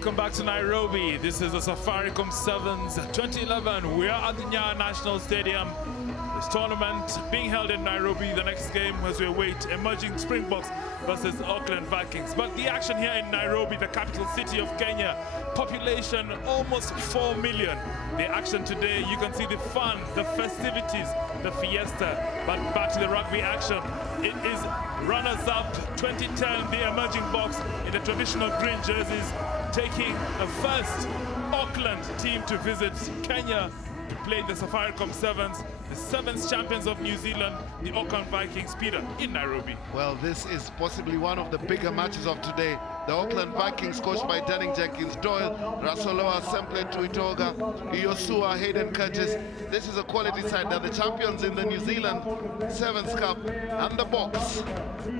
Welcome back to Nairobi. This is the Safaricom Sevens 2011. We are at the Nyayo National Stadium. This tournament being held in Nairobi. The next game as we await emerging Springboks versus Auckland Vikings. But the action here in Nairobi, the capital city of Kenya, population almost 4 million. The action today, you can see the fun, the festivities, the fiesta. But back to the rugby action. It is runners-up 2010, the emerging box in the traditional green jerseys, taking the first Auckland team to visit Kenya to play the Safaricom Sevens, the seventh champions of New Zealand, the Auckland Vikings, Peter, in Nairobi. Well, this is possibly one of the bigger matches of today. The Auckland Vikings, coached by Denning Jenkins Doyle, Rasoloa, Semple Tuitoga, Iosua, Hayden Curtis. This is a quality side. They're the champions in the New Zealand Sevens Cup, and the Boks,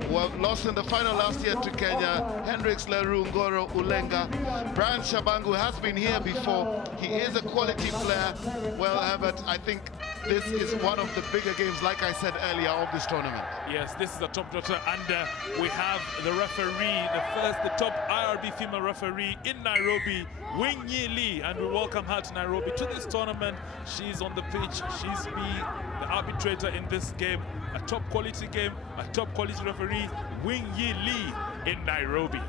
who have lost in the final last year to Kenya. Hendricks, Leroux, Ngoro, Ulenga. Brian Shabangu has been here before. He is a quality player. Well, Herbert, I think this is one of the bigger games, like I said earlier, of this tournament. Yes, this is a top daughter, and we have the referee, the top IRB female referee in Nairobi, Wing Yi Lee, and we welcome her to Nairobi to this tournament. She's on the pitch. She's the arbitrator in this game. A top quality game, a top quality referee, Wing Yi Lee in Nairobi.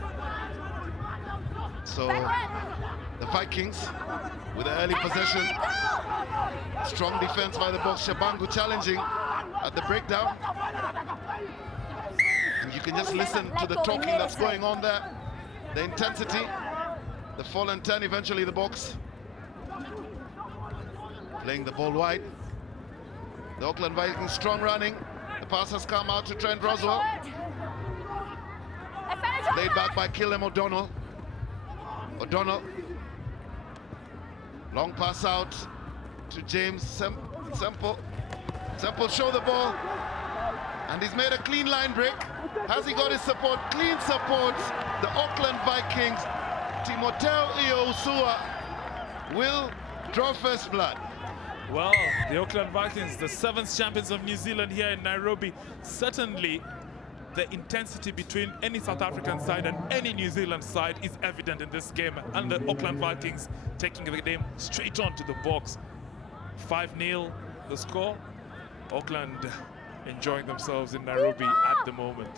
So the Vikings with the early possession. Strong defense by the Boks. Shabangu challenging at the breakdown. And you can just listen to the talking that's going on there. The intensity, the fall and turn, eventually the Boks playing the ball wide. The Auckland Vikings strong running. The pass has come out to Trent Roswell. Laid back by Killian O'Donnell. Long pass out to James Semple. Semple show the ball, and he's made a clean line break. Has he got his support? Clean support. The Auckland Vikings, Timoteo Iosua, will draw first blood. Well, the Auckland Vikings, the seventh champions of New Zealand here in Nairobi, certainly the intensity between any South African side and any New Zealand side is evident in this game, and the Auckland Vikings taking the game straight on to the box. 5-0 the score. Auckland enjoying themselves in Nairobi at the moment.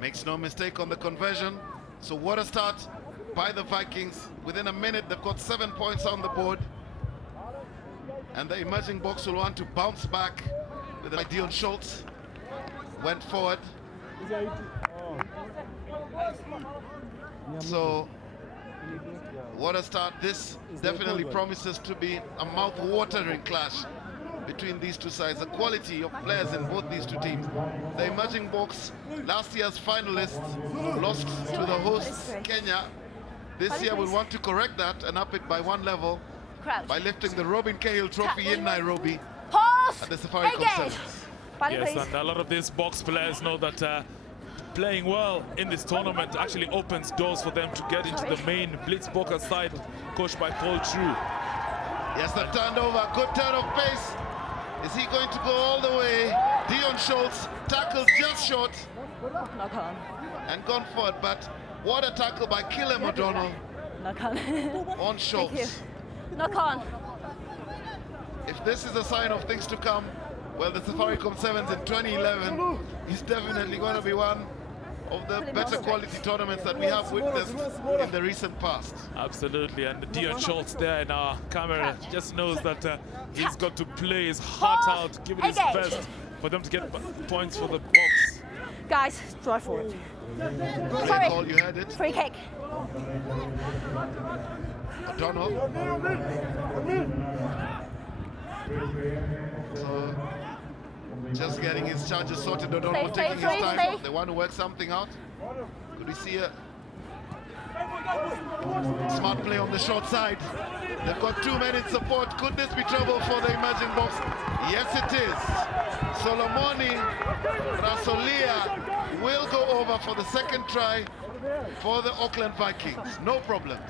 Makes no mistake on the conversion. So what a start by the Vikings. Within a minute, they've got 7 points on the board. And the emerging Boks will want to bounce back. With Dion Schultz went forward. So what a start. This definitely promises to be a mouth-watering clash between these two sides. The quality of players in both these two teams. The emerging Boks, last year's finalists, lost to the hosts Kenya. This year we'll want to correct that and up it by one level by lifting the Robin Cahill Trophy in Nairobi at the Safaricom Sevens. Yes, and a lot of these Boks players know that playing well in this tournament actually opens doors for them to get into the main Blitzboker side, coached by Paul True. Yes, the turnover, good turn of pace. Is he going to go all the way? Dion Schultz tackles just short and gone forward, but what a tackle by Killian O'Donnell on Schultz. Knock on. If this is a sign of things to come, well, the Safaricom Sevens in 2011 is definitely going to be one of the better quality tournaments that we have witnessed in the recent past. Absolutely, and Dion Schultz there in our camera just knows that he's got to play his heart out, give it his best for them to get points for the Boks. Guys, drive forward. Sorry. Call, you heard it. Free kick. O'Donnell. So, just getting his charges sorted. O'Donnell taking his time. They want to work something out. Could we see a smart play on the short side? They've got 2 men in support. Could this be trouble for the emerging Boks? Yes, it is. Solomoni Rasolia will go over for the second try for the Auckland Vikings. No problems.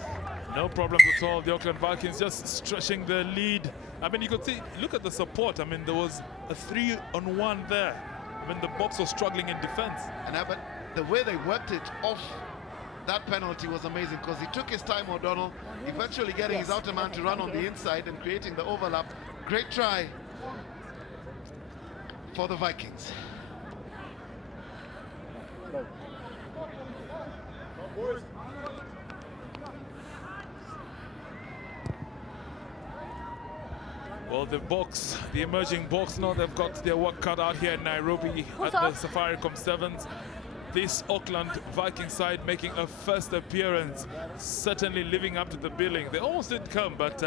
No problems at all. The Auckland Vikings just stretching the lead. I mean, you could see, look at the support. I mean, there was a 3-on-1 there. I mean, the Boks were struggling in defense. And but the way they worked it off that penalty was amazing because he took his time, O'Donnell, eventually getting his outer man to run on the inside and creating the overlap. Great try for the Vikings. Well, the emerging box, now they've got their work cut out here in Nairobi at the Safaricom Sevens. This Auckland Viking side making a first appearance, certainly living up to the billing. They almost didn't come, but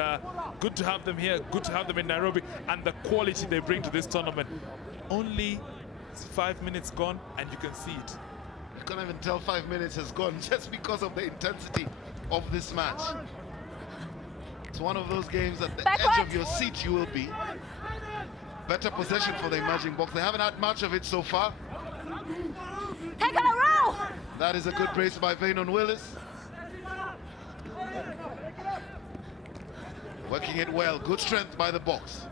good to have them here, good to have them in Nairobi, and the quality they bring to this tournament. Only 5 minutes gone, and you can see it. You can't even tell 5 minutes has gone just because of the intensity of this match. It's one of those games at the edge of your seat you will be. Better possession for the emerging box. They haven't had much of it so far. Take it a row! That is a good brace by Vaynon Willis. Working it well. Good strength by the box.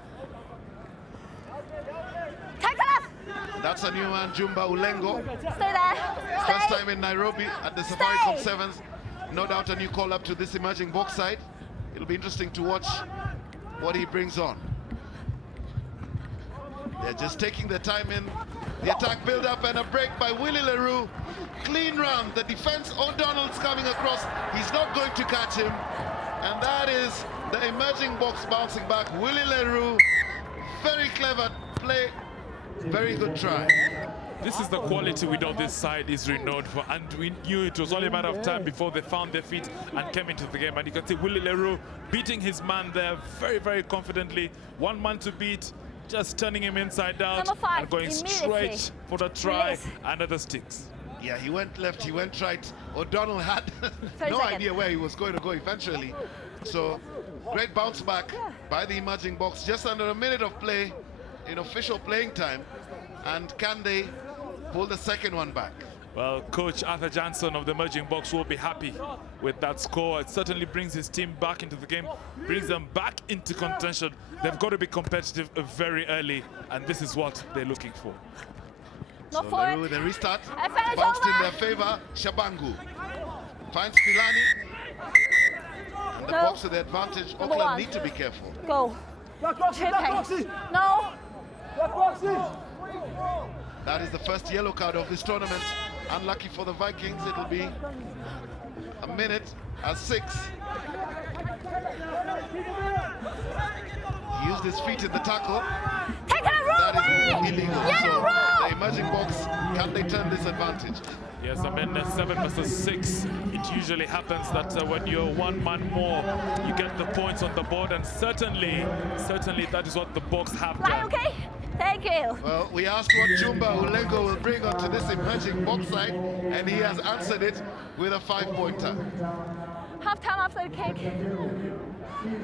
Take it up! That's a new man, Jumba Ulengo. Stay there. First Stay. time in Nairobi at the Safaricom Sevens. No doubt a new call-up to this emerging box side. It'll be interesting to watch what he brings on. They're just taking their time in. The attack build-up and a break by Willie Leroux. Clean run. The defense, O'Donnell's coming across. He's not going to catch him. And that is the emerging box bouncing back. Willie Leroux, very clever play. Very good try. This is the quality we know this side is renowned for, and we knew it was only a matter of time before they found their feet and came into the game. And you can see Willie Leroux beating his man there very, very confidently. One man to beat, just turning him inside out and going straight for the try under the sticks. Yeah, he went left, he went right. O'Donnell had no idea where he was going to go eventually. So, great bounce back by the emerging box. Just under a minute of play in official playing time. And can they pull the second one back? Well, Coach Arthur Johnson of the emerging box will be happy with that score. It certainly brings his team back into the game, brings them back into contention. They've got to be competitive very early, and this is what they're looking for. Not So Leroux with a restart, bounced in their favor. Shabangu finds Filani. And the box with the advantage. Auckland need to be careful. Go. Chipping. No. That is the first yellow card of this tournament. Unlucky for the Vikings. It'll be a minute at 6. He used his feet in the tackle. Take it a row. That is illegal. Yeah, So row. the emerging box, can they turn this advantage? Yes, I mean 7 versus 6. It usually happens that when you're one man more, you get the points on the board, and certainly that is what the box have done. Okay. Thank you. Well, we asked what Jumba Ulengo will bring onto this emerging box side, and he has answered it with a 5-pointer. Half time after the kick.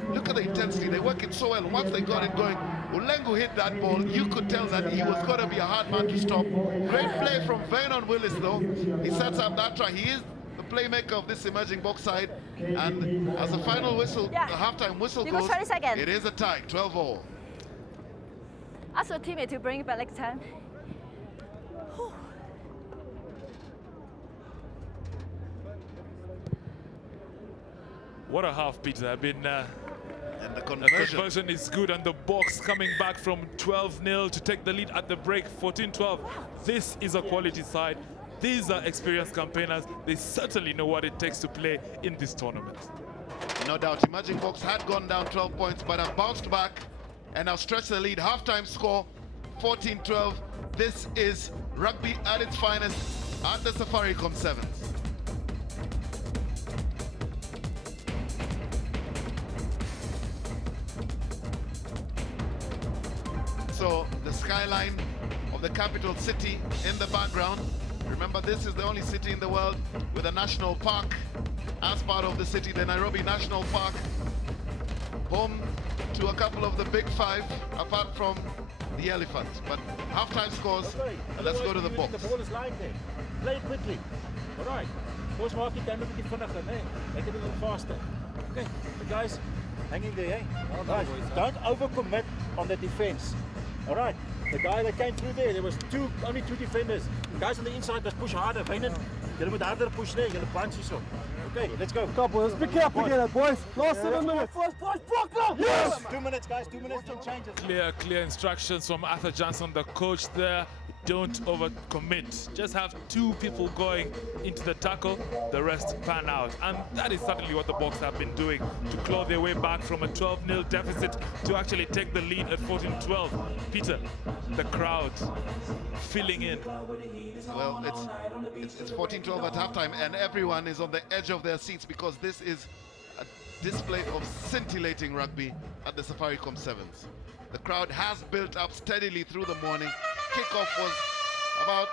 Look at the intensity. They work it so well. Once they got it going, Ulengo hit that ball. You could tell that he was going to be a hard man to stop. Great play from Vaynon Willis, though. He sets up that try. He is the playmaker of this emerging box side. And as the final whistle, the halftime whistle goes, it is a tie, 12-all. Ask your teammate to bring it back next time. What a half, Peter. I mean, And the the conversion. conversion is good, and the box coming back from 12-0 to take the lead at the break, 14-12. This is a quality side. These are experienced campaigners. They certainly know what it takes to play in this tournament. No doubt, emerging box had gone down 12 points, but have bounced back and now stretched the lead. Halftime score, 14-12. This is rugby at its finest at the Safaricom Sevens. So the skyline of the capital city in the background. Remember, this is the only city in the world with a national park as part of the city, the Nairobi National Park. Home to a couple of the big 5, apart from the elephant. But halftime scores, let's go to the box. The ball is lying there. Play quickly. All right. Force market time a bit vinniger, né? Make it a little faster. Okay, the guys hanging there, eh? Guys, don't overcommit on the defense. All right. The guy that came through there was only two defenders. The guys on the inside must push harder. Vaynon Julle moet harder push nee, julle punch hierso. Okay, let's go. Come on, boys. Pick it up again, boys. Last 7 minutes. Yes! 2 minutes, guys. 2 minutes, don't change it. Clear instructions from Arthur Johnson, the coach there. Don't overcommit. Just have 2 people going into the tackle, the rest pan out. And that is certainly what the Boks have been doing to claw their way back from a 12-0 deficit to actually take the lead at 14-12. Peter, the crowd filling in. Well, it's 14-12 at halftime, and everyone is on the edge of their seats because this is a display of scintillating rugby at the Safaricom Sevens. The crowd has built up steadily through the morning. Kickoff was about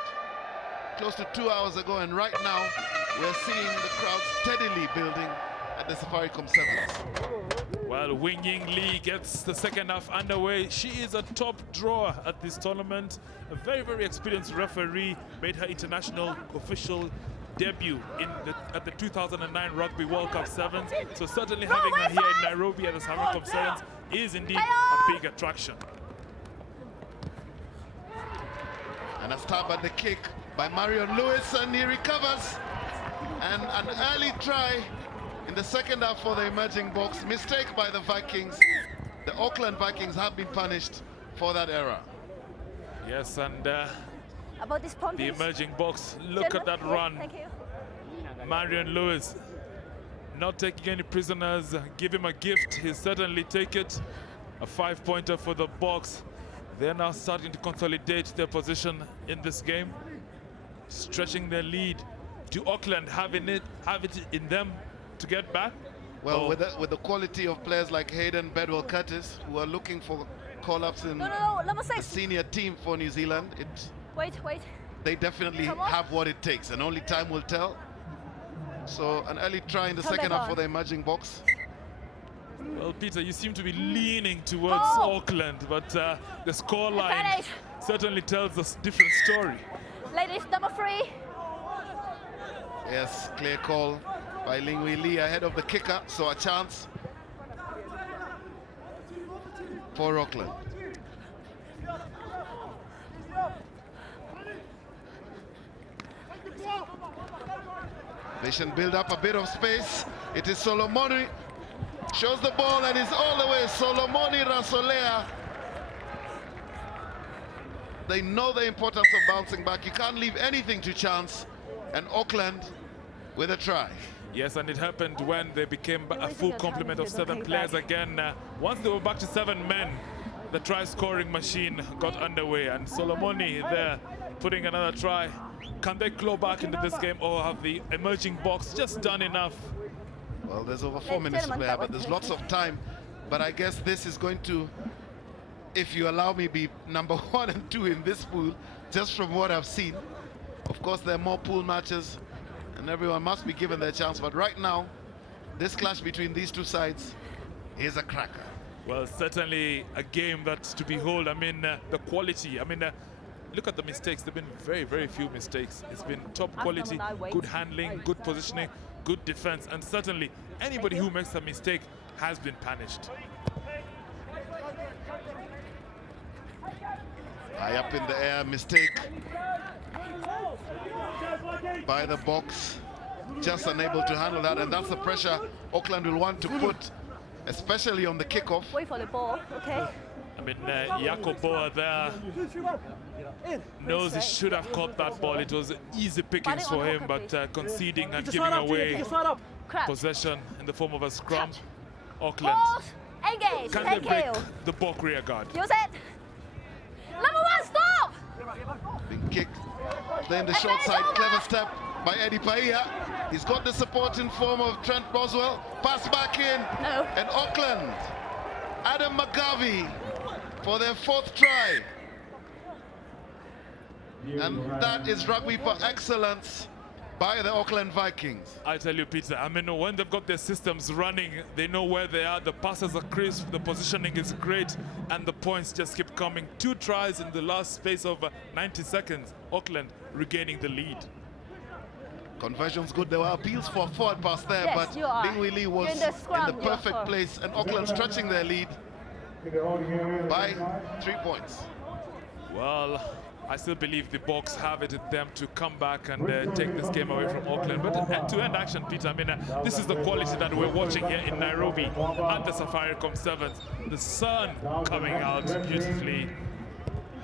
close to 2 hours ago, and right now we're seeing the crowd steadily building at the Safaricom Sevens. Well, Wing Ying Lee gets the second half underway. She is a top drawer at this tournament. A very, very experienced referee, made her international official debut at the 2009 Rugby World Cup Sevens. So certainly having her here in Nairobi at the Safaricom Sevens is indeed a big attraction. And a stab at the kick by Marion Lewis, and he recovers. And an early try in the second half for the emerging Boks. Mistake by the Vikings. The Auckland Vikings have been punished for that error. Yes, and About this point, the emerging Boks, look at that run. Thank you. Marion Lewis not taking any prisoners. Give him a gift, he'll certainly take it. A 5-pointer for the Boks. They're now starting to consolidate their position in this game, stretching their lead. Do Auckland have it in them to get back? Well, with the quality of players like Hayden Bedwell-Curtis, who are looking for call-ups in Number the 6. senior team for New Zealand, Wait. they definitely Come on. have what it takes, and only time will tell. So an early try in the Come second back half for on. the emerging Boks. Well, Peter, you seem to be leaning towards Auckland, but the scoreline Advantage. certainly tells a different story. Ladies, number 3. Yes, clear call by Lingwei Lee ahead of the kicker, so a chance for Auckland. Vision build up a bit of space. It is Solomoni. Shows the ball and is all the way. Solomoni Rasolea. They know the importance of bouncing back. You can't leave anything to chance. And Auckland with a try. Yes, and it happened when they became a full complement of 7 players again. Once they were back to 7 men, the try-scoring machine got underway, and Solomoni there putting another try. Can they claw back into this game, or have the emerging Boks just done enough? Well, there's over 4 minutes to play, but there's lots of time. But I guess this is going to, if you allow me, be number 1 and 2 in this pool, just from what I've seen. Of course, there are more pool matches, and everyone must be given their chance. But right now, this clash between these 2 sides is a cracker. Well, certainly a game that's to behold. I mean, the quality. I mean, look at the mistakes. There have been very, very few mistakes. It's been top quality, good handling, good positioning, good defense, and certainly anybody who makes a mistake has been punished. High up in the air, mistake by the Boks. Just unable to handle that, and that's the pressure Auckland will want to put, especially on the kickoff. Wait for the ball, okay? I mean, Jacoboa there knows he should have caught that ball. It was easy pickings for him, but conceding and giving away possession in the form of a scrum. Auckland, Pause, engage, can thank they break you. the Bok rear guard? Use it. Number 1, stop! Big kick, then the short side, clever step by Eddie Paia. He's got the support in form of Trent Boswell. Pass back in, No. and Auckland, Adam McGarvey for their 4th try. And that is rugby for excellence by the Auckland Vikings. I tell you, Peter, I mean, when they've got their systems running, they know where they are. The passes are crisp, the positioning is great, and the points just keep coming. 2 tries in the last space of 90 seconds. Auckland regaining the lead. Conversion's good. There were appeals for a forward pass there, Yes, but you are. Lingwei Lee was In the scrum, in the you are perfect first. place, and Auckland stretching their lead by 3 points. Well, I still believe the Boks have it in them to come back and take this game away from Auckland. But end-to-end action, Peter, I mean, this is the quality that we're watching here in Nairobi at the Safaricom Sevens. The sun coming out beautifully.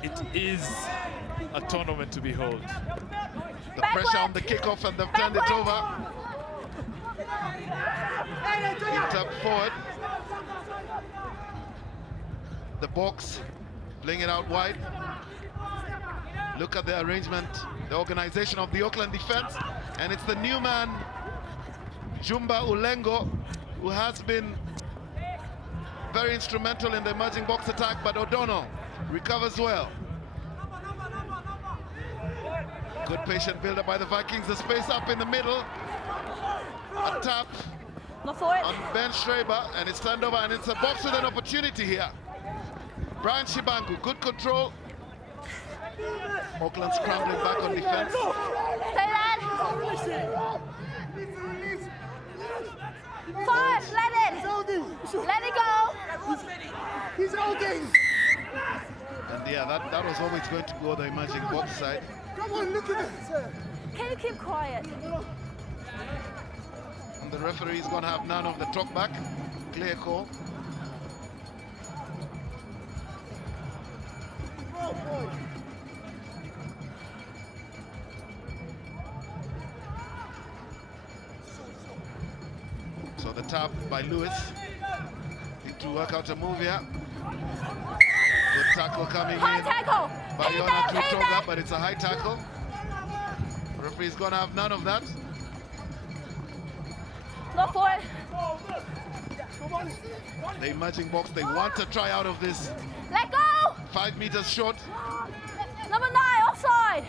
It is a tournament to behold. The pressure on the kickoff, and they've turned it over. Kicked up forward. The Boks playing it out wide. Look at the arrangement, the organization of the Auckland defense, and it's the new man, Jumba Ulengo, who has been very instrumental in the emerging Boks attack, but O'Donnell recovers well. Good patient build-up by the Vikings, the space up in the middle. A tap Not for it. on Ben Schreiber, and it's turned over, and it's a Boks with an opportunity here. Brian Shibangu, good control. Auckland scrambling back on defense. Stay there. Forward, let it. Let it go. He's holding. And yeah, that was always going to go the emerging Boks side. Come on, look at it. Can you keep quiet? And the referee is going to have none of the talk back. Clear call. So the tap by Lewis. Need to work out a move here. Good tackle coming High in tackle. by In Yona there, in Tutonga, there. but it's a high tackle. The referee's going to have none of that. Not for it. The emerging Boks, they want to try out of this. Let go. 5 meters short. Number 9, offside.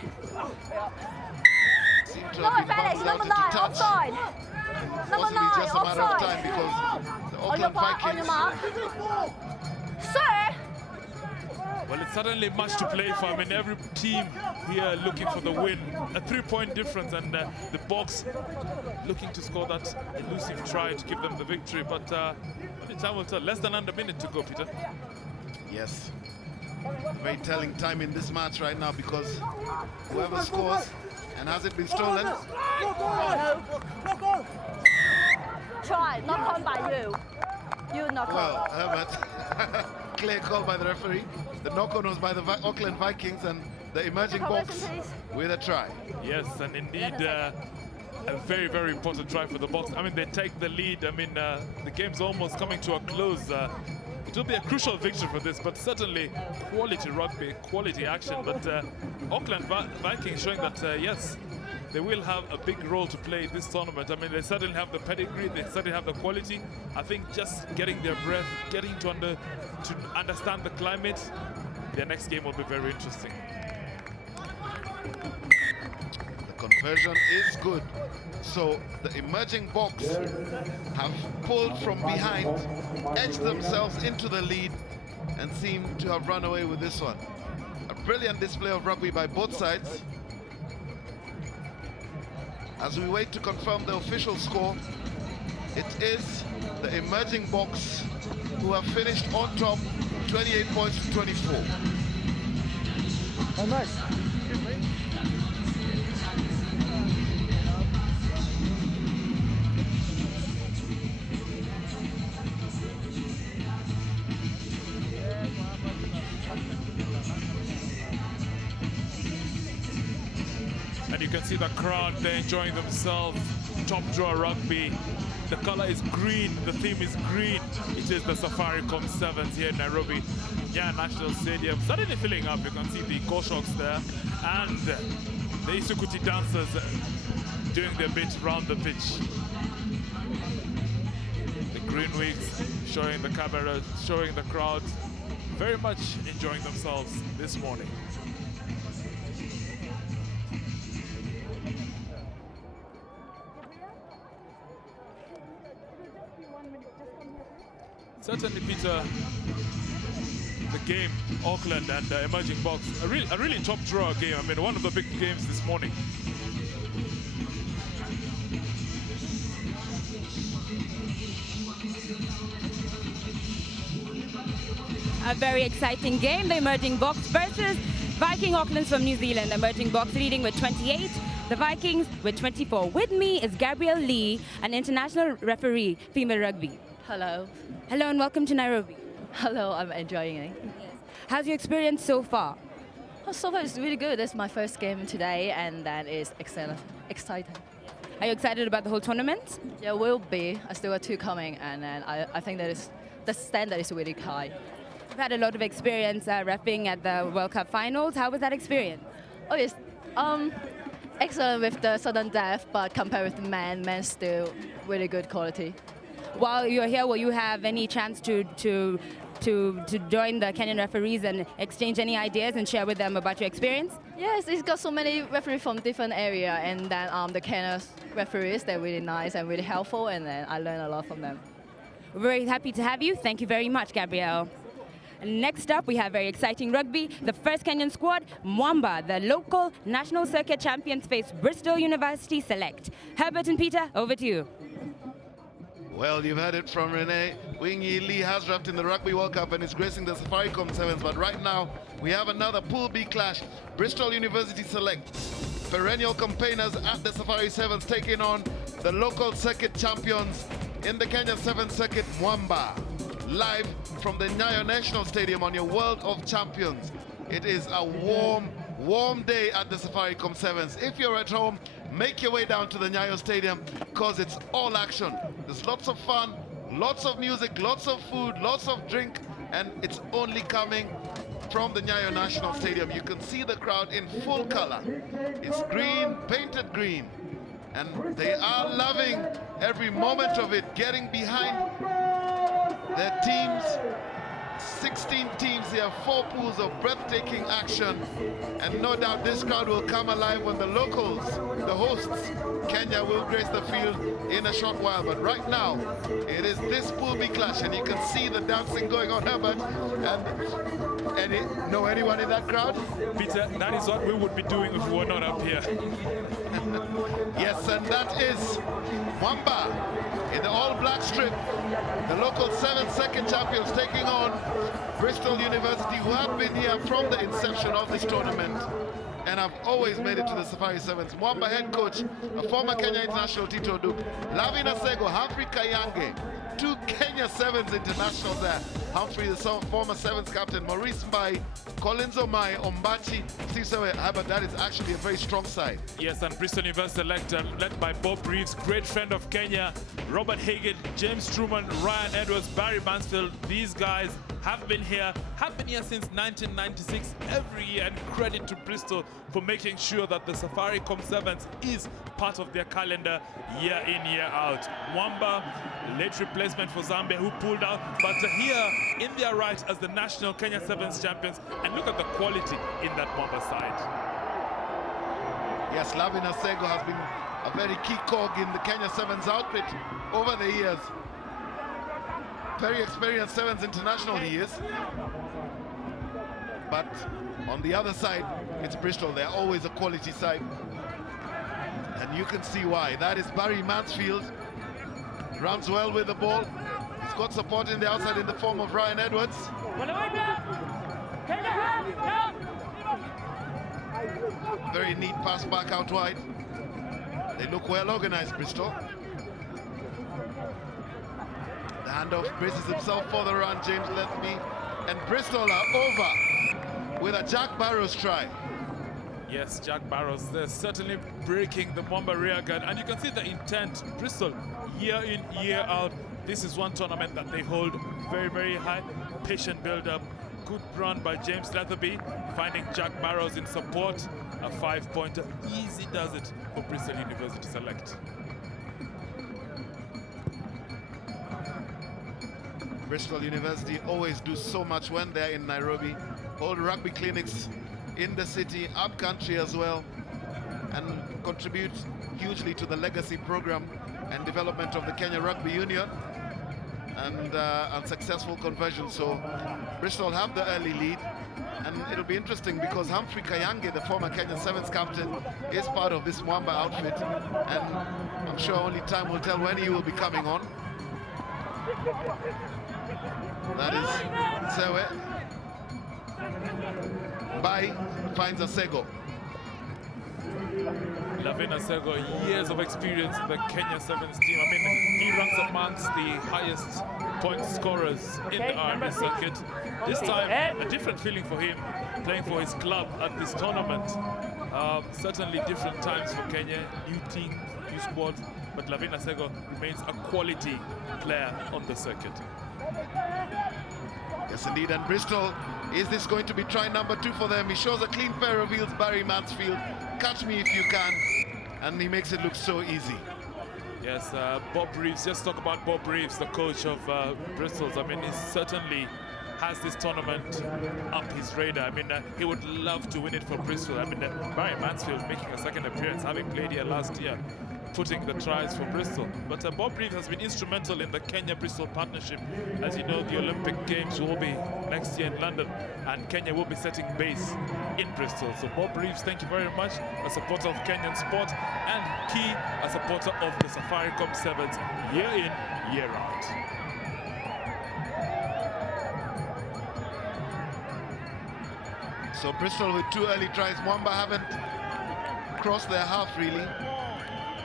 Seem to No have been advantage. bounced out Number into 9, touch. offside. Number Possibly 9, just a matter of offside. time because the On your Auckland mark, on your Vikings. mark. Sir. Well, it's certainly much to play for. I mean, every team here looking for the win. A 3-point difference, and the Boks looking to score that elusive try to give them the victory. But only time will tell. Less than under a minute to go, Peter. Yes. Very telling time in this match right now because whoever scores, and has it been stolen? Try, knock on by you. You knock on. Well, Herbert, clear call by the referee. The knock-on was by the Auckland Vikings, and the emerging Boks with a try. Yes, and indeed a very, very important try for the Boks. I mean, they take the lead. I mean, the game's almost coming to a close. It will be a crucial victory for this, but certainly quality rugby, quality action. But Auckland Vikings showing that, yes, they will have a big role to play in this tournament. I mean, they certainly have the pedigree, they certainly have the quality. I think just getting their breath, getting to understand the climate, their next game will be very interesting. The conversion is good. So the emerging Boks have pulled from behind, edged themselves into the lead, and seem to have run away with this one. A brilliant display of rugby by both sides. As we wait to confirm the official score, it is the emerging Boks who have finished on top, 28 points to 24. Oh, nice. And you can see the crowd, they're enjoying themselves. Top draw rugby. The color is green, the theme is green. It is the Safaricom Sevens here in Nairobi, National Stadium. Suddenly filling up, you can see the Goshawks there. And the Isukuti dancers doing their bit around the pitch. The green wigs showing the camera, showing the crowd. Very much enjoying themselves this morning. Certainly, Peter, the game, Auckland and emerging Boks, a really top draw game. I mean, one of the big games this morning. A very exciting game, the emerging Boks versus Viking Auckland's from New Zealand, emerging box leading with 28. The Vikings with 24. With me is Gabrielle Lee, an international referee, female rugby. Hello. Hello and welcome to Nairobi. Hello, I'm enjoying it. How's your experience so far? Oh, so far it's really good. It's my first game today and that is excellent, exciting. Are you excited about the whole tournament? Yeah, will be. I still got two coming and then I think that the standard is really high. You've had a lot of experience refereeing at the World Cup finals. How was that experience? Oh yes, excellent with the sudden death, but compared with the men's still really good quality. While you're here, will you have any chance to join the Kenyan referees and exchange any ideas and share with them about your experience? Yes, it's got so many referees from different area, and then the Kenyan referees, they're really nice and really helpful, and then I learn a lot from them. We're very happy to have you. Thank you very much, Gabrielle. Next up, we have very exciting rugby. The first Kenyan squad, Mwamba, the local national circuit champions, face Bristol University Select. Herbert and Peter, over to you. Well, you've heard it from Renee. Wingy Lee has wrapped in the Rugby World Cup and is gracing the Safaricom Sevens. But right now, we have another Pool B clash. Bristol University Select, perennial campaigners at the Safari Sevens, taking on the local circuit champions in the Kenya Sevens Circuit, Mwamba. Live from the Nyayo National Stadium on your World of Champions. It is a warm day at the Safaricom Sevens. If you're at home, make your way down to the Nyayo Stadium because it's all action. There's lots of fun, lots of music, lots of food, lots of drink, and it's only coming from the Nyayo National Stadium. You can see the crowd in full color. It's green, painted green, and they are loving every moment of it, getting behind their teams. 16 teams here, 4 pools of breathtaking action, and no doubt this crowd will come alive when the locals, the hosts, Kenya, will grace the field in a short while. But right now, it is this Pool B clash, and you can see the dancing going on, Herbert. And know anyone in that crowd? Peter, that is what we would be doing if we were not up here. Yes, and that is Mwamba in the all-black strip. The local 7th circuit champions taking on Bristol University, who have been here from the inception of this tournament and have always made it to the Safari Sevens. Mwamba head coach, a former Kenya international Tito Duke, Lavina Sego, Humphrey Kayange, 2 Kenya Sevens internationals there. Humphrey, the former Sevens captain, Maurice Mbai, Collins Omai, Ombachi, Sisewe. But that is actually a very strong side. Yes, and Bristol University Select, led by Bob Reeves, great friend of Kenya, Robert Hagan, James Truman, Ryan Edwards, Barry Mansfield. These guys have been here since 1996 every year, and credit to Bristol for making sure that the Safaricom Sevens is part of their calendar year in, year out. Mwamba, late replacement for Zambia, who pulled out, but here in their right as the national Kenya Sevens champions, and look at the quality in that Mwamba side. Yes, Lavina Sego has been a very key cog in the Kenya Sevens outfit over the years. Very experienced Sevens international he is. But on the other side, it's Bristol. They're always a quality side. And you can see why. That is Barry Mansfield. Runs well with the ball. He's got support in the outside in the form of Ryan Edwards. Very neat pass back out wide. They look well organized, Bristol. The handoff braces himself for the run, James Lethby. And Bristol are over with a Jack Barrows try. Yes, Jack Barrows, they're certainly breaking the Mwamba rearguard. And you can see the intent. Bristol, year in, year out. This is one tournament that they hold very, very high. Patient build-up. Good run by James Letherby, finding Jack Barrows in support. A 5-pointer. Easy does it for Bristol University Select. Bristol University always do so much when they're in Nairobi. Hold rugby clinics in the city, up country as well, and contribute hugely to the legacy program and development of the Kenya Rugby Union and unsuccessful conversion. So Bristol have the early lead, and it'll be interesting because Humphrey Kayange, the former Kenya Sevens captain, is part of this Mwamba outfit, and I'm sure only time will tell when he will be coming on. That is Sewe. Bai finds Asego. Lavina Sego, years of experience in the Kenya Sevens team. I mean, he ranks amongst the highest point scorers in the RMS circuit. This time, a different feeling for him, playing for his club at this tournament. Certainly different times for Kenya, new team, new squad, but Lavina Sego remains a quality player on the circuit. Yes, indeed, and Bristol, is this going to be try number 2 for them? He shows a clean pair of heels, Barry Mansfield. Catch me if you can, and he makes it look so easy. Yes, Bob Reeves, just talk about Bob Reeves, the coach of Bristol's. I mean, he certainly has this tournament up his radar. I mean, he would love to win it for Bristol. I mean, Barry Mansfield making a second appearance, having played here last year, putting the tries for Bristol. But Bob Reeves has been instrumental in the Kenya-Bristol partnership. As you know, the Olympic Games will be next year in London, and Kenya will be setting base in Bristol. So Bob Reeves, thank you very much, a supporter of Kenyan sport, and key, a supporter of the Safaricom Sevens, year in, year out. So Bristol with 2 early tries. Mwamba haven't crossed their half really.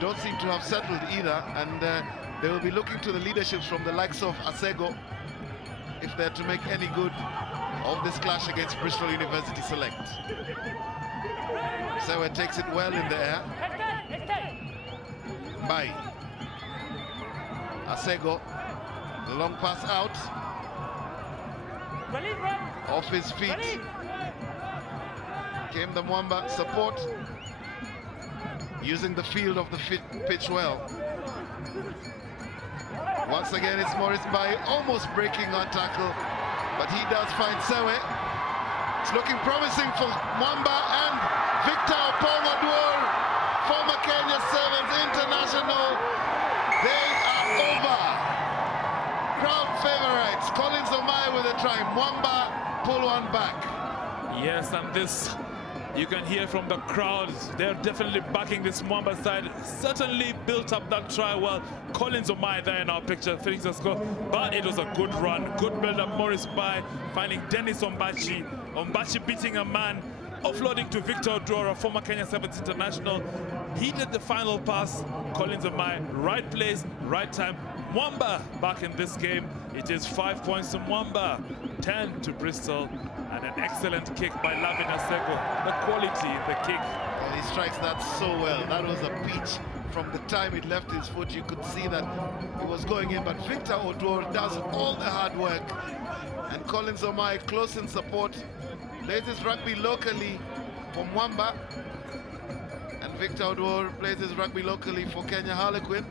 Don't seem to have settled either, and they will be looking to the leaderships from the likes of Asego if they're to make any good of this clash against Bristol University Select. Sewe takes it well in the air. Bai. Asego, the long pass out. Off his feet. Came the Mwamba support, using the field of the pitch well. Once again, it's Morris Bai almost breaking on tackle, but he does find Sewe. It's looking promising for Mwamba and Victor Opongo-Dwor, former Kenya Sevens international. They are over. Crowd favorites. Collins Omai with a try. Mwamba pull one back. Yes, and this, you can hear from the crowd, they're definitely backing this Mwamba side. Certainly built up that try well. Collins Omai there in our picture, finished the score. But it was a good run, good build-up. Morris Bai finding Dennis Ombachi. Ombachi beating a man, offloading to Victor Odwor, former Kenya Sevens international. He did the final pass. Collins Omai, right place, right time. Mwamba back in this game. It is 5 points to Mwamba, 10 to Bristol, and an excellent kick by Lavina Sego. The quality in the kick. Well, he strikes that so well. That was a peach. From the time it left his foot, you could see that it was going in, but Victor Odwor does all the hard work. And Collins Omai close in support. Plays his rugby locally for Mwamba. And Victor Odwor plays his rugby locally for Kenya Harlequin.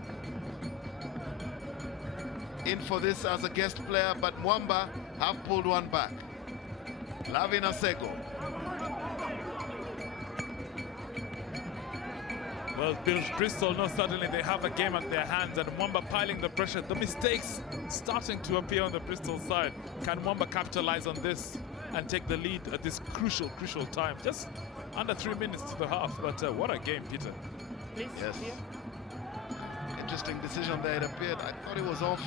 In for this as a guest player, but Mwamba have pulled one back. Lavina Sego. Well, Bristol know suddenly they have a game at their hands, and Mwamba piling the pressure. The mistakes starting to appear on the Bristol side. Can Mwamba capitalize on this and take the lead at this crucial time? Just under 3 minutes to the half, but what a game, Peter. Please, yes. Interesting decision there, it appeared. I thought it was off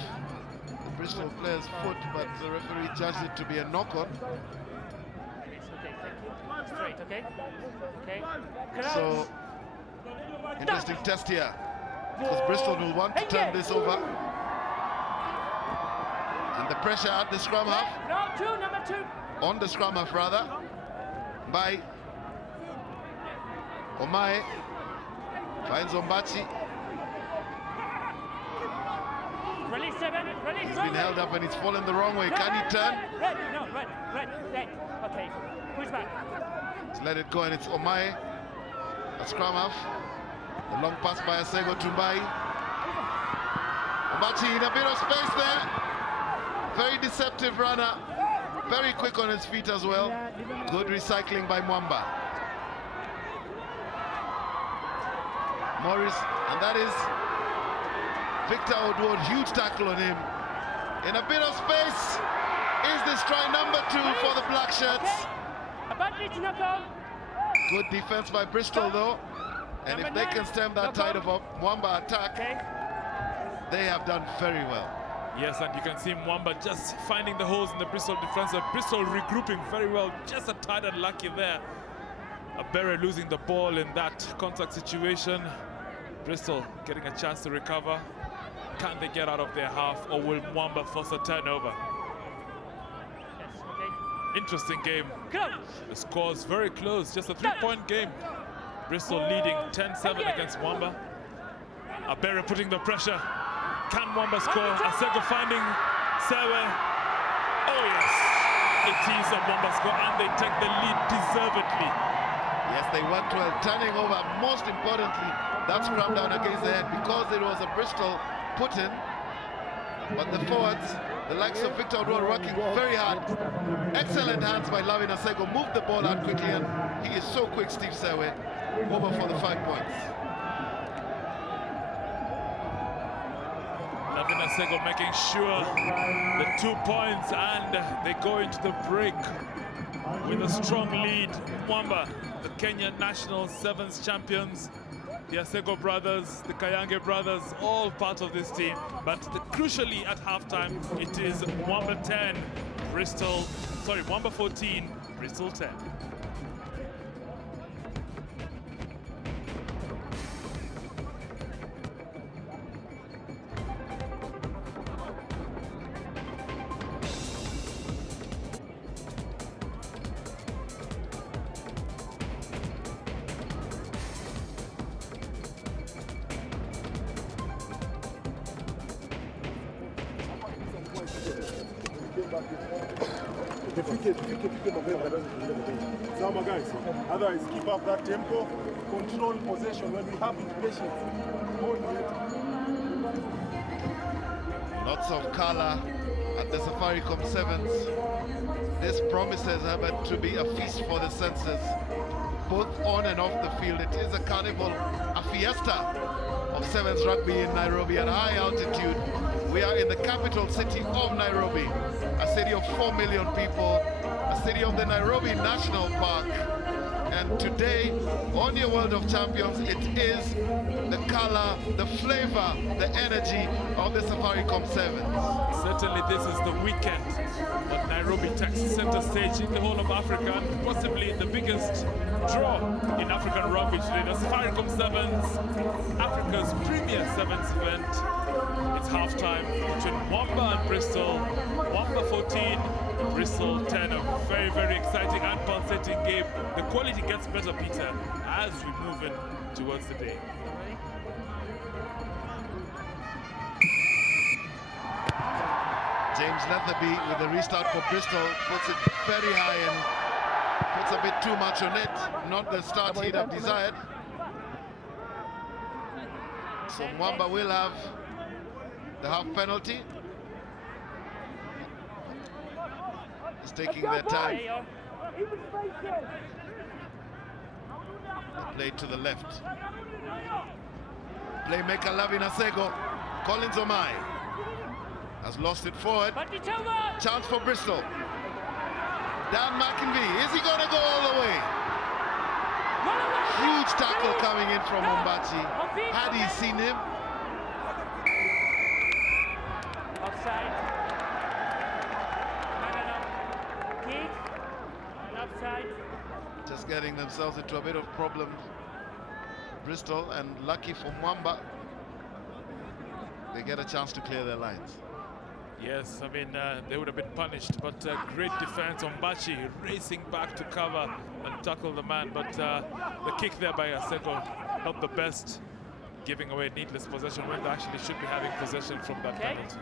the Bristol player's foot, but the referee judged it to be a knock-on. Okay, thank you. Straight, okay? Okay. So, interesting test here, because Bristol will want to turn this over. And the pressure at the scrum half. Number two. On the scrum half, rather. By Omai. Finds Ombachi. Release 7, release. He's been held up and he's fallen the wrong way. Can he turn? Right. Okay, push back. Let's let it go, and it's Omai. A scrum half. The long pass by Asego to Bai. Ombachi in a bit of space there. Very deceptive runner. Very quick on his feet as well. Good recycling by Mwamba. Morris, and that is Victor Odwor, huge tackle on him. In a bit of space, is this try number 2 for the black shirts? Good defense by Bristol though, and if they can stem that tide of Mwamba attack, they have done very well. Yes, and you can see Mwamba just finding the holes in the Bristol defense. Bristol regrouping very well, just a tad unlucky there. Abere losing the ball in that contact situation. Bristol getting a chance to recover. Can they get out of their half, or will Mwamba force a turnover? Yes, okay. Interesting game. Come. The score's very close, just a 3-point game. Bristol leading 10-7 against Mwamba. Abere putting the pressure. Can Mwamba score? Asego finding Sewe. Oh yes, it is a Mwamba score, and they take the lead deservedly. Yes, they worked well, turning over. Most importantly, that scrum down against the head, because it was a Bristol put-in. But the forwards, the likes of Victor Odwar, working very hard. Excellent hands by Lavin Asego. Moved the ball out quickly, and he is so quick, Steve Sewe. Over for the 5 points. Lavin Asego making sure the 2 points, and they go into the break with a strong lead. Mwamba, the Kenyan national sevens champions, the Asego brothers, the Kayange brothers, all part of this team. But crucially at halftime, it is Mwamba 10, Mwamba 14, Bristol 10. Zama guys, otherwise keep up that tempo, control possession when we have impatience. Lots of color at the Safaricom Sevens. This promises Herbert to be a feast for the senses, both on and off the field. It is a carnival, a fiesta of sevens rugby in Nairobi at high altitude. We are in the capital city of Nairobi, a city of 4 million people, a city of the Nairobi National Park. And today, on your World of Champions, it is the color, the flavor, the energy of the Safaricom Sevens. Certainly this is the weekend that Nairobi takes center stage in the whole of Africa, and possibly the biggest draw in African rugby today. The Safaricom Sevens, Africa's premier sevens event. It's halftime between Mwamba and Bristol. Mwamba 14, Bristol 10. A very, very exciting and pulsating game. The quality gets better, Peter, as we move in towards the day. James Letherby with the restart for Bristol puts it very high and puts a bit too much on it. Not the start he'd have desired. So Mwamba will have the half penalty. It's taking their time. Play to the left. Playmaker Lavin Asego. Collins Omai has lost it forward. Chance for Bristol. Dan McInvey, is he going to go all the way? Huge tackle coming in from Ombachi. Had he seen him? Offside. No. Kick. And offside. Just getting themselves into a bit of problem, Bristol, and lucky for Mwamba, they get a chance to clear their lines. Yes, I mean, they would have been punished, but great defense on Bachi, racing back to cover and tackle the man. But the kick there by Asego, not the best, giving away needless possession when they actually should be having possession from that penalty.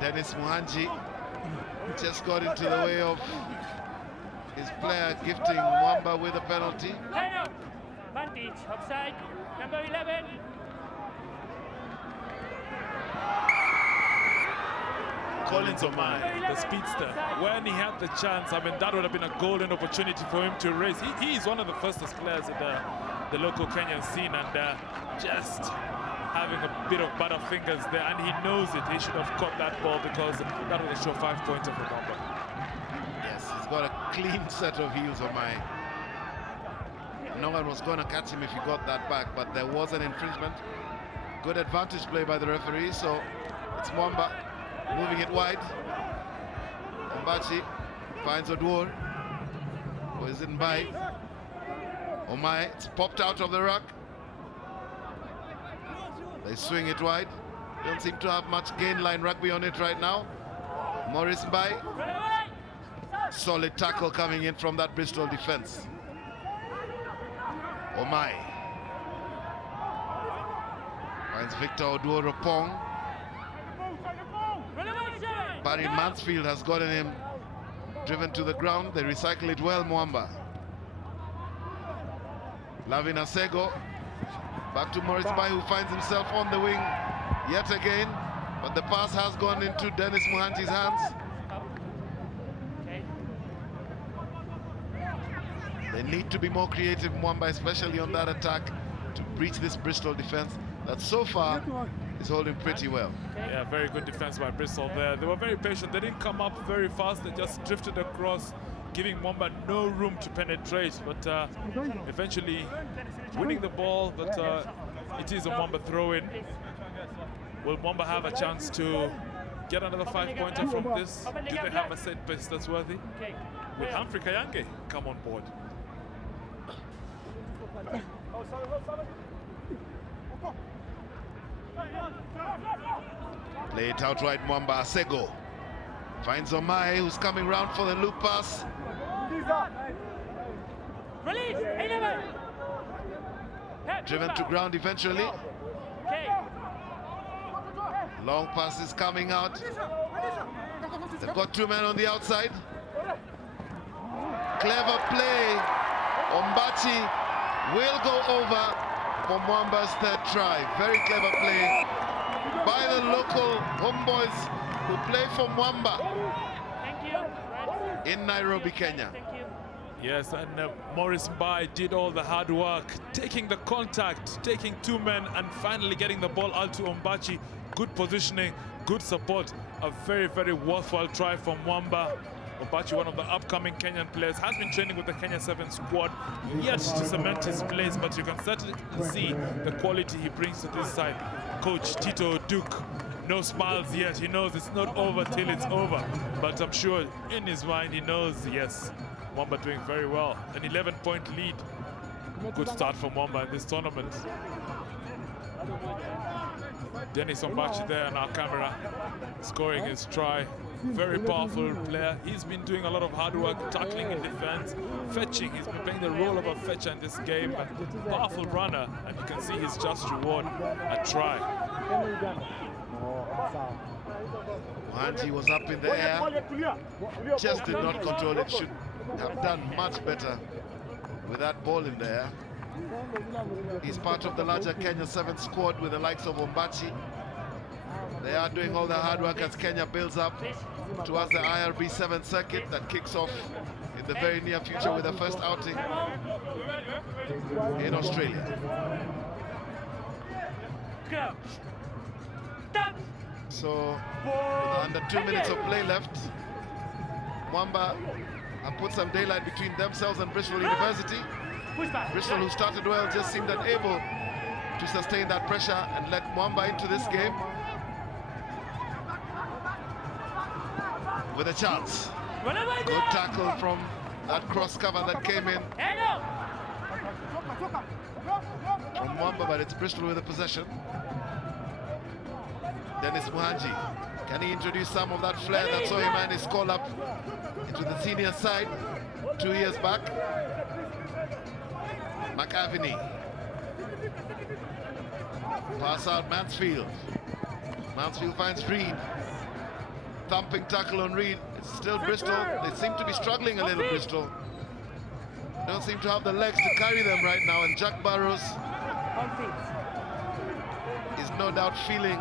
Dennis Muhanji just got into the way of his player, gifting Mwamba with a penalty. Vantage, offside, number 11. Collins Omai, the speedster, when he had the chance, I mean, that would have been a golden opportunity for him to race. He is one of the fastest players in the local Kenyan scene, and just having a bit of butter fingers there, and he knows it. He should have caught that ball, because that was a sure 5 pointer for Mwamba. Yes, he's got clean set of heels on my. No one was going to catch him if he got that back, but there was an infringement. Good advantage play by the referee, so it's Mwamba moving it wide. Ombachi finds Odwor, who is in by. Omai, it's popped out of the ruck. They swing it wide. Don't seem to have much gain line rugby on it right now. Morris Mbai. Solid tackle coming in from that Bristol defense. Omai finds Victor Odwor-Opong. Barry Mansfield has gotten him driven to the ground. They recycle it well, Mwamba. Lavin Asego. Back to Morris Mbai, who finds himself on the wing yet again. But the pass has gone into Dennis Muhanji's hands. They need to be more creative, Mwamba, especially on that attack, to breach this Bristol defense that so far is holding pretty well. Yeah, very good defense by Bristol there. They were very patient. They didn't come up very fast. They just drifted across, giving Mwamba no room to penetrate. But eventually winning the ball, but it is a Mwamba throw-in. Will Mwamba have a chance to get another 5-pointer from this? Do they have a set piece that's worthy? Will Humphrey Kayange come on board? Play it out right, Mwamba. Asego finds Omai, who's coming round for the loop pass. Driven to ground eventually. Long pass is coming out. They've got two men on the outside. Clever play. Ombachi will go over for Mwamba's third try. Very clever play by the local homeboys who play for Mwamba in Nairobi, Kenya. Yes, and Morris Mbai did all the hard work, taking the contact, taking two men, and finally getting the ball out to Ombachi. Good positioning, good support. A very, very worthwhile try from Mwamba. Ombachi, one of the upcoming Kenyan players, has been training with the Kenya 7 squad, yet to cement his place, but you can certainly see the quality he brings to this side. Coach Tito Duke, no smiles yet. He knows it's not over till it's over, but I'm sure in his mind he knows, yes, Mwamba doing very well. An 11-point lead. Good start for Mwamba in this tournament. Dennis Ombachi there on our camera, scoring his try. Very powerful player. He's been doing a lot of hard work, tackling in defense, fetching. He's been playing the role of a fetcher in this game. A powerful runner, and you can see his just reward, a try. Muhanji was up in the air, just did not control it. Should have done much better with that ball in the air. He's part of the larger Kenya 7 squad with the likes of Ombachi. They are doing all the hard work as Kenya builds up towards the IRB 7 circuit that kicks off in the very near future with the first outing in Australia. So, with under 2 minutes of play left, Mwamba have put some daylight between themselves and Bristol University. Bristol, who started well, just seemed unable to sustain that pressure and let Mwamba into this game with a chance. Good tackle from that cross cover that came in from Mwamba, but it's Bristol with the possession. Dennis Muhanji, can he introduce some of that flair that saw him and his call up into the senior side 2 years back? McAviney. Pass out Mansfield. Mansfield finds Reed. Thumping tackle on Reed. It's still Bristol. They seem to be struggling a little, Bristol. Don't seem to have the legs to carry them right now, and Jack Burrows is no doubt feeling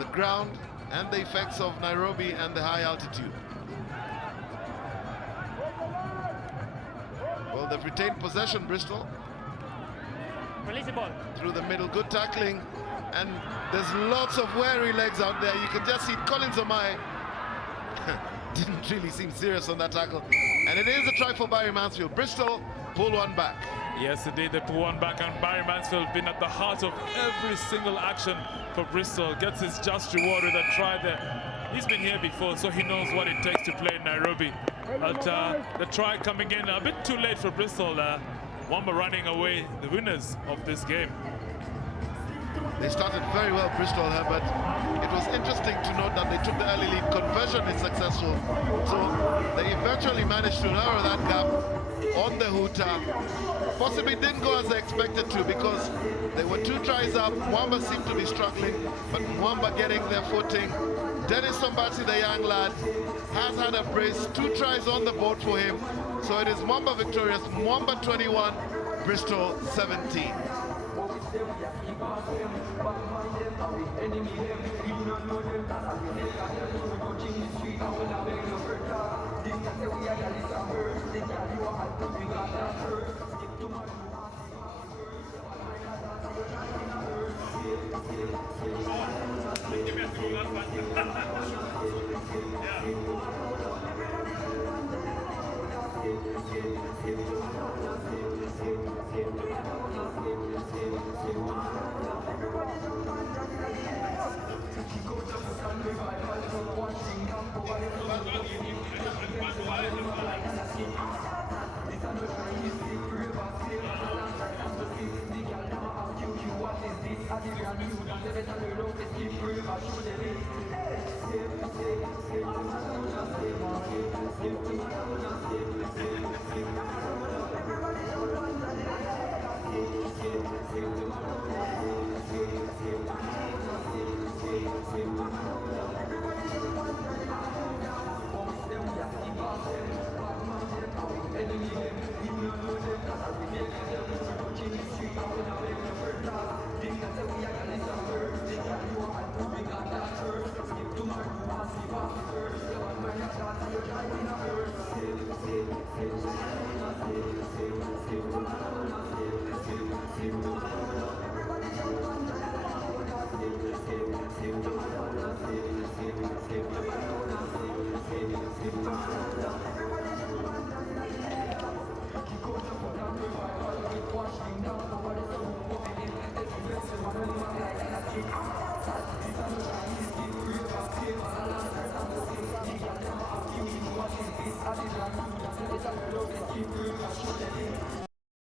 the ground and the effects of Nairobi and the high altitude. Well, they've retained possession, Bristol. Release the ball. Through the middle, good tackling. And there's lots of weary legs out there. You can just see Collins Omai didn't really seem serious on that tackle. And it is a try for Barry Mansfield. Bristol pull one back. Yes, indeed, they pull one back, and Barry Mansfield been at the heart of every single action for Bristol. Gets his just reward with a try there. He's been here before, so he knows what it takes to play in Nairobi. But the try coming in a bit too late for Bristol. Mwamba running away the winners of this game. They started very well, Bristol here, but it was interesting to note that they took the early lead. Conversion is successful, so they eventually managed to narrow that gap on the hooter. Possibly didn't go as they expected to, because they were 2 tries up. Mwamba seemed to be struggling, but Mwamba getting their footing. Dennis Sombati, the young lad, has had a brace. 2 tries on the board for him. So it is Mwamba victorious. Mwamba 21, Bristol 17.